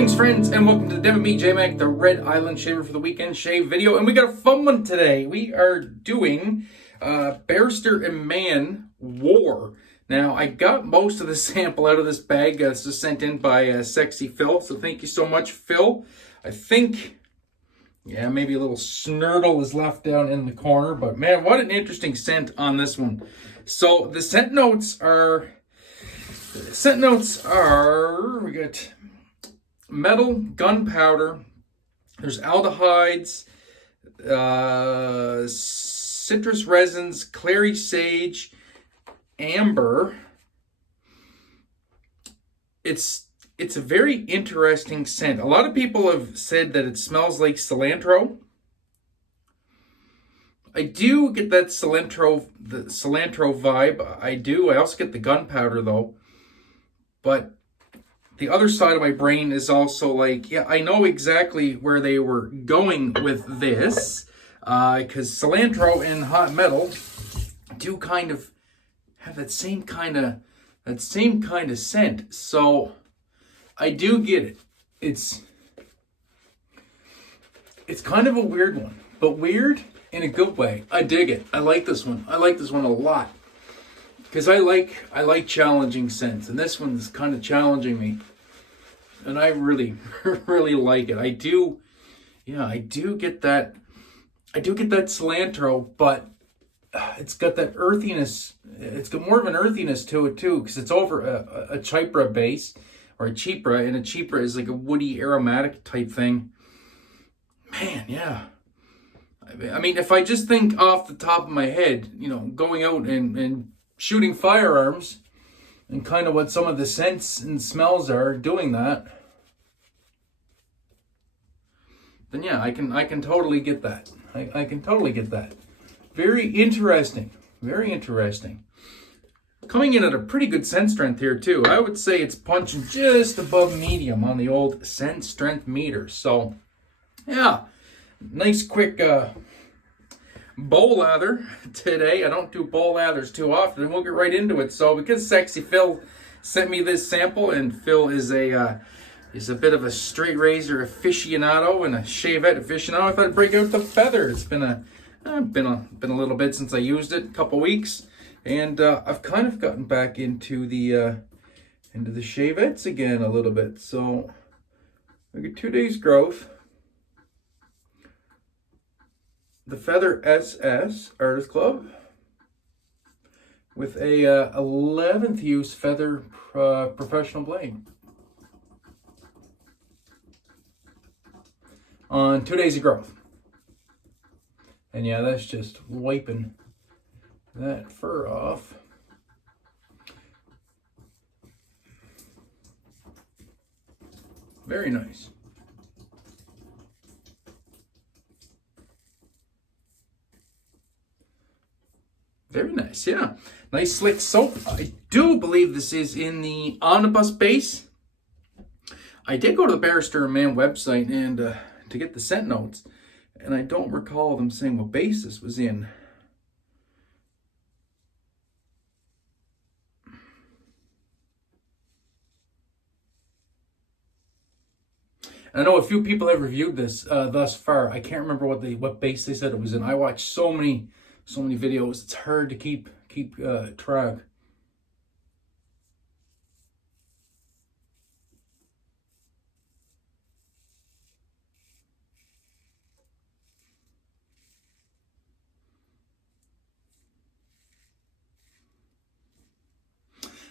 Greetings, friends, and welcome to the Dem and me, Jmac, the Red Island Shaver for the Weekend Shave video. And we got a fun one today. We are doing Barrister and Mann War. Now, I got most of the sample out of this bag. This was sent in by Sexy Phil, so thank you so much, Phil. I think, yeah, maybe a little snurtle is left down in the corner, but man, what an interesting scent on this one. So the scent notes are, we got metal, gunpowder, there's aldehydes, citrus resins, clary sage, amber. It's a very interesting scent. A lot of people have said that it smells like cilantro. I do get that cilantro vibe. I do. I also get the gunpowder though. But the other side of my brain is also like, yeah, I know exactly where they were going with this, because cilantro and hot metal do kind of have that same kind of scent. So I do get it. It's kind of a weird one, but weird in a good way. I dig it. I like this one. I like this one a lot. Because I like challenging scents, and this one's kind of challenging me, and I really, really like it. I do get that cilantro, but it's got that earthiness. It's got more of an earthiness to it too, because it's over a chypra base, or a chypra, and a chypra is like a woody aromatic type thing. Man, yeah. I mean, if I just think off the top of my head, you know, going out and shooting firearms, and kind of what some of the scents and smells are doing that, then yeah, I can totally get that. I can totally get that. Very interesting. Very interesting. Coming in at a pretty good scent strength here too. I would say it's punching just above medium on the old scent strength meter. So yeah, nice quick bowl lather today. I don't do bowl lathers too often, and we'll get right into it. So because Sexy Phil sent me this sample, and Phil is a bit of a straight razor aficionado and a shavette aficionado, I thought I'd break out the feather. It's been a little bit since I used it, a couple weeks, and I've kind of gotten back into the shavettes again a little bit. So I got 2 days growth. The Feather SS Artist Club with a 11th use Feather Professional Blade on 2 days of growth. And yeah, that's just wiping that fur off. Very nice. Very nice, yeah. Nice slick soap. I do believe this is in the omnibus base. I did go to the Barrister and Mann website and to get the scent notes, and I don't recall them saying what base this was in. I know a few people have reviewed this thus far. I can't remember what base they said it was in. I watched so many videos, it's hard to keep track.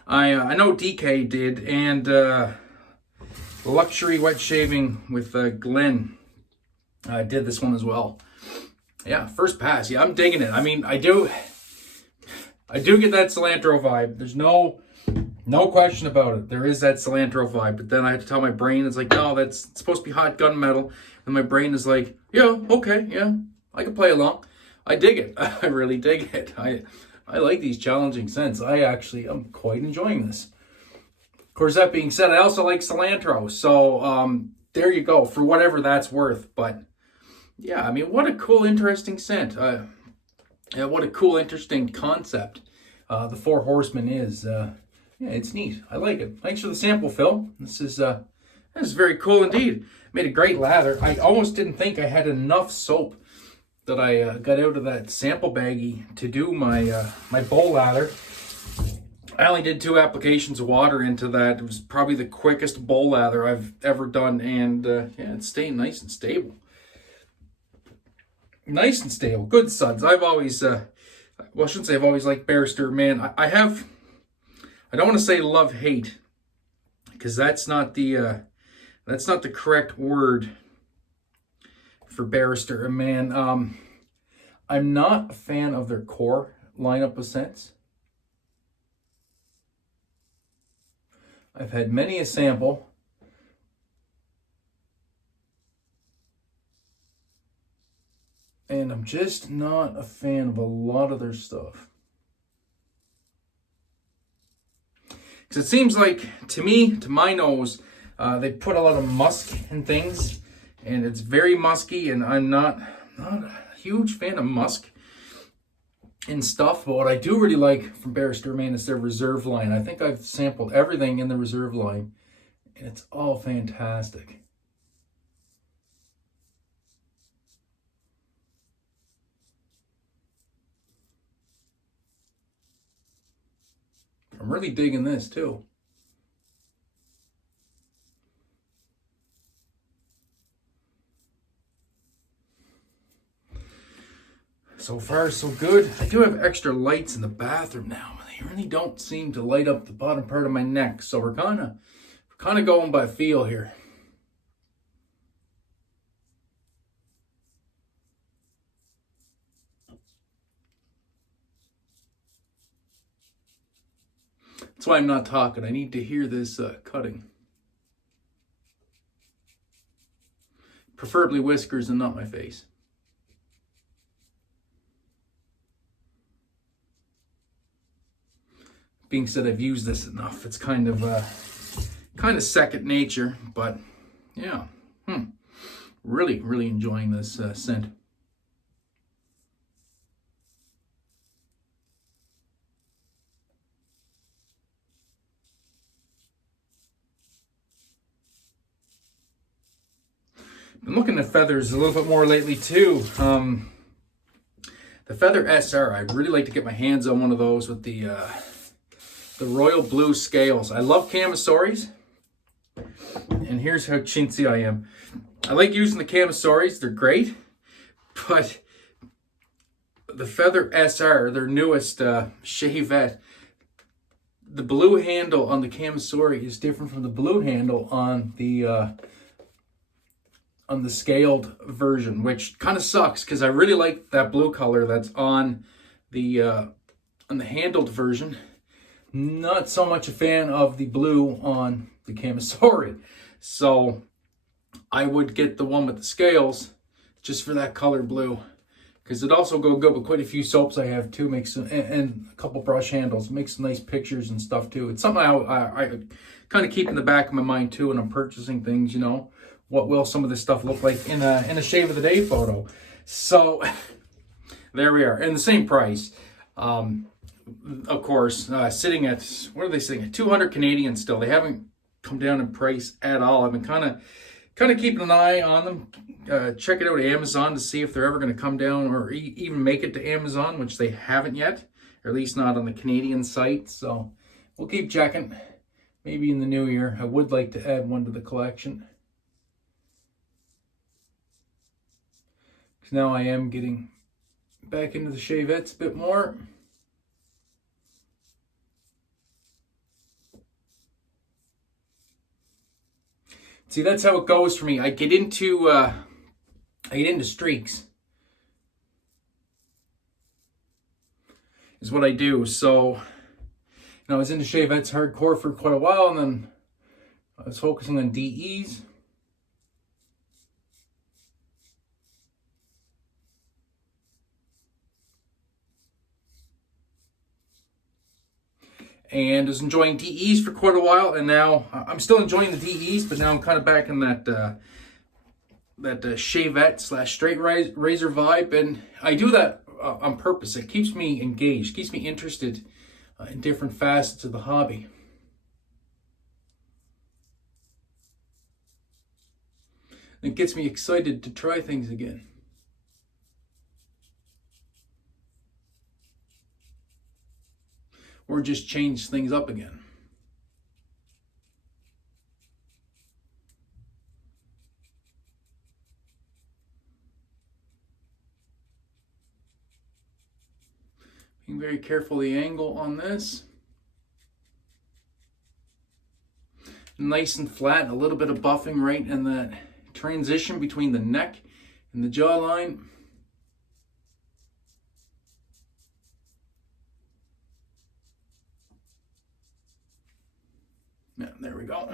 I know DK did, and Luxury Wet Shaving with Glenn did this one as well. Yeah, first pass. Yeah, I'm digging it. I mean, I do get that cilantro vibe. There's no question about it. There is that cilantro vibe. But then I have to tell my brain, it's like, no, it's supposed to be hot gunmetal. And my brain is like, yeah, okay, yeah, I can play along. I dig it. I really dig it. I like these challenging scents. I'm quite enjoying this. Of course, that being said, I also like cilantro. So there you go, for whatever that's worth. But yeah, I mean, what a cool, interesting scent. Yeah, what a cool, interesting concept the Four Horsemen is. Yeah, it's neat. I like it. Thanks for the sample, Phil. This is That's very cool indeed. Made a great lather. I almost didn't think I had enough soap that I got out of that sample baggie to do my my bowl lather. I only did 2 applications of water into that. It was probably the quickest bowl lather I've ever done, and yeah, it's staying nice and stable. Nice and stable. Good suds. I've always, well, I shouldn't say I've always liked Barrister. Man, I have, I don't want to say love-hate, because that's not the correct word for Barrister. Man, I'm not a fan of their core lineup of scents. I've had many a sample. And I'm just not a fan of a lot of their stuff. Because it seems like, to me, to my nose, they put a lot of musk in things. And it's very musky, and I'm not a huge fan of musk in stuff. But what I do really like from Barrister, man, is their reserve line. I think I've sampled everything in the reserve line, and it's all fantastic. I'm really digging this too. So far, so good. I do have extra lights in the bathroom now, but they really don't seem to light up the bottom part of my neck. So we're kind of going by feel here. That's why I'm not talking. I need to hear this cutting. Preferably whiskers and not my face. Being said, I've used this enough. It's kind of second nature, but yeah. Really, really enjoying this scent. Been looking at feathers a little bit more lately too. The Feather SR, I'd really like to get my hands on one of those with the royal blue scales. I love Camasories, and here's how chintzy I am. I like using the Camasories, they're great, but the Feather SR, their newest Shavette, the blue handle on the Camasory is different from the blue handle on the scaled version, which kind of sucks because I really like that blue color that's on the handled version. Not so much a fan of the blue on the Camasory. So I would get the one with the scales just for that color blue, because it also go good with quite a few soaps I have too. Makes some, and a couple brush handles. Makes some nice pictures and stuff too. It's something I kind of keep in the back of my mind too when I'm purchasing things, you know. What will some of this stuff look like in a shave of the day photo? So there we are, and the same price. Of course, sitting at, what are they sitting at? 200 Canadian still. They haven't come down in price at all. I've been kind of keeping an eye on them. Check it out at Amazon to see if they're ever going to come down or even make it to Amazon, which they haven't yet, or at least not on the Canadian site. So we'll keep checking. Maybe in the new year. I would like to add one to the collection. Now I am getting back into the shavettes a bit more. See, that's how it goes for me. I get into streaks. Is what I do. So, you know, I was into shavettes hardcore for quite a while, and then I was focusing on DEs. And was enjoying DEs for quite a while, and now I'm still enjoying the DEs, but now I'm kind of back in that shavette / straight razor vibe, and I do that on purpose. It keeps me engaged, keeps me interested in different facets of the hobby. It gets me excited to try things again. Or just change things up again. Being very careful the angle on this. Nice and flat, a little bit of buffing right in that transition between the neck and the jawline. Yeah, there we go.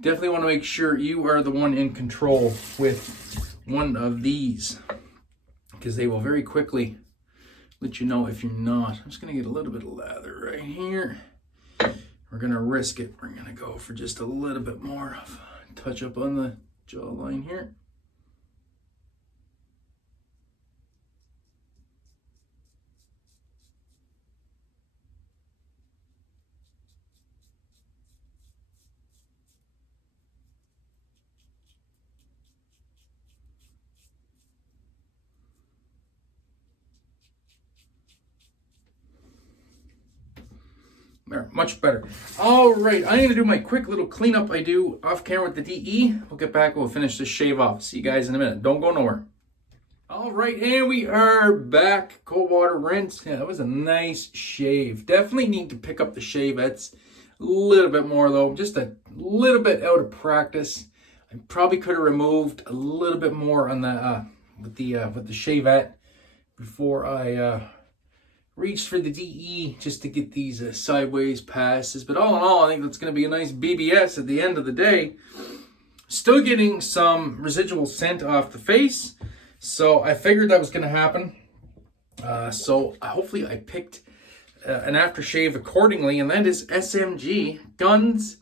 Definitely want to make sure you are the one in control with one of these, because they will very quickly let you know if you're not. I'm just going to get a little bit of lather right here. We're going to risk it. We're going to go for just a little bit more of a touch up on the jawline here. There, much better. All right, I'm going to do my quick little cleanup I do off camera with the DE. We'll get back and we'll finish this shave off. See you guys in a minute. Don't go nowhere. All right, and we are back. Cold water rinse. Yeah, that was a nice shave. Definitely need to pick up the shavettes a little bit more, though. Just a little bit out of practice. I probably could have removed a little bit more on the with the shavette before I reached for the DE just to get these sideways passes. But all in all, I think that's going to be a nice BBS at the end of the day. Still getting some residual scent off the face, so I figured that was going to happen. So hopefully I picked an aftershave accordingly, and that is SMG Guns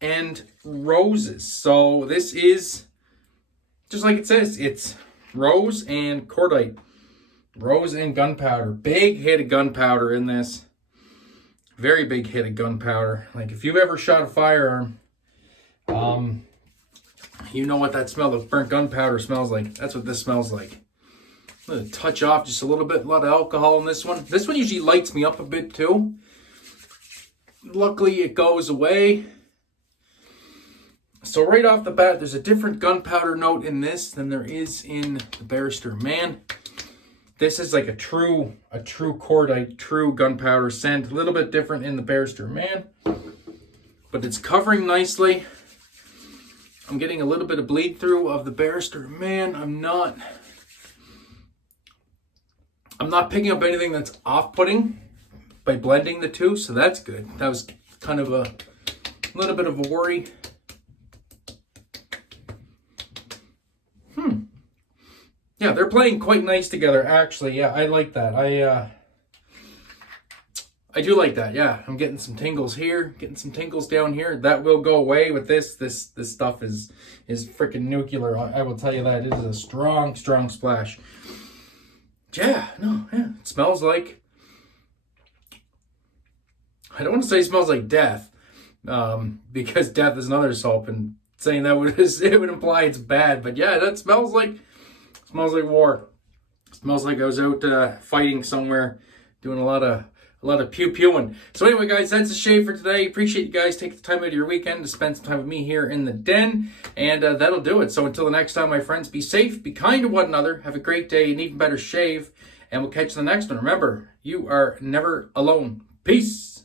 and Roses. So this is, just like it says, it's rose and cordite. Rose and gunpowder. Big hit of gunpowder in this. Very big hit of gunpowder. Like if you've ever shot a firearm, you know what that smell of burnt gunpowder smells like. That's what this smells like. I'm going to touch off just a little bit. A lot of alcohol in this one. This one usually lights me up a bit too. Luckily it goes away. So right off the bat, there's a different gunpowder note in this than there is in the Barrister Mann. This is like a true cordite, true gunpowder scent. A little bit different in the Barrister Mann, but it's covering nicely. I'm getting a little bit of bleed through of the Barrister Mann. I'm not picking up anything that's off-putting by blending the two, so that's good. That was kind of a little bit of a worry. Yeah, they're playing quite nice together, actually. Yeah, I like that. I do like that. Yeah, I'm getting some tingles here, getting some tingles down here. That will go away with this. This stuff is freaking nuclear. I will tell you that. It is a strong, strong splash. Yeah, no, yeah. It smells like, I don't want to say it smells like death, because death is another soap, and saying that it would imply it's bad. But yeah, that smells like war. Smells like I was out fighting somewhere, doing a lot of pew-pewing. So anyway, guys, that's the shave for today. Appreciate you guys taking the time out of your weekend to spend some time with me here in the den. And that'll do it. So until the next time, my friends, be safe, be kind to one another, have a great day, an even better shave, and we'll catch you in the next one. Remember, you are never alone. Peace.